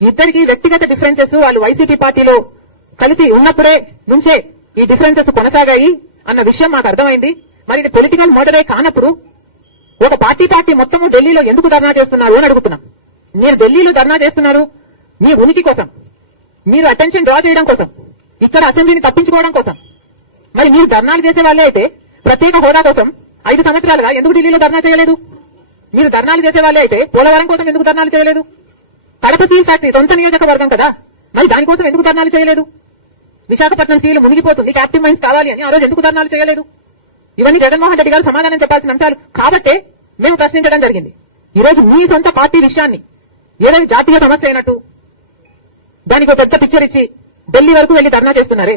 ఇద్దరికి వ్యక్తిగత డిఫరెన్సెస్ వాళ్ళు వైసీపీ పార్టీలో కలిసి ఉన్నప్పుడే నుంచే ఈ డిఫరెన్సెస్ కొనసాగాయి అన్న విషయం మాకు అర్థమైంది. మరి ఇది పొలిటికల్ మోడరే కానప్పుడు ఒక పార్టీ పార్టీ మొత్తము ఢిల్లీలో ఎందుకు ధర్నా చేస్తున్నారు అని అడుగుతున్నాం. మీరు ఢిల్లీలో ధర్నా చేస్తున్నారు మీ ఉనికి కోసం మీరు అటెన్షన్ డ్రా చేయడం కోసం ఇక్కడ అసెంబ్లీని తప్పించుకోవడం కోసం. మరి మీరు ధర్నాలు చేసే వాళ్ళే అయితే ప్రత్యేక హోదా కోసం ఐదు సంవత్సరాలుగా ఎందుకు ఢిల్లీలో ధర్నా చేయలేదు? మీరు ధర్నాలు చేసే వాళ్ళే అయితే పోలవరం కోసం ఎందుకు ధర్నాలు చేయలేదు? కడప స్టీల్ ఫ్యాక్టరీ సొంత నియోజకవర్గం కదా మరి దానికోసం ఎందుకు ధర్నాలు చేయలేదు? విశాఖపట్నం స్టీల్ మునిగిపోతుంది క్యాప్టివ్ మైన్స్ కావాలి అని ఆ రోజు ఎందుకు ధర్నాలు చేయలేదు? ఇవన్నీ జగన్మోహన్ రెడ్డి గారు సమాధానం చెప్పాల్సిన అంశాలు. కాబట్టే మేము ప్రశ్నించడం జరిగింది. ఈ రోజు మీ సొంత పార్టీ విషయాన్ని ఏదైనా జాతీయ సమస్య అయినట్టు దానికి పెద్ద పిక్చర్ ఇచ్చి ఢిల్లీ వరకు వెళ్ళి ధర్నా చేస్తున్నారే?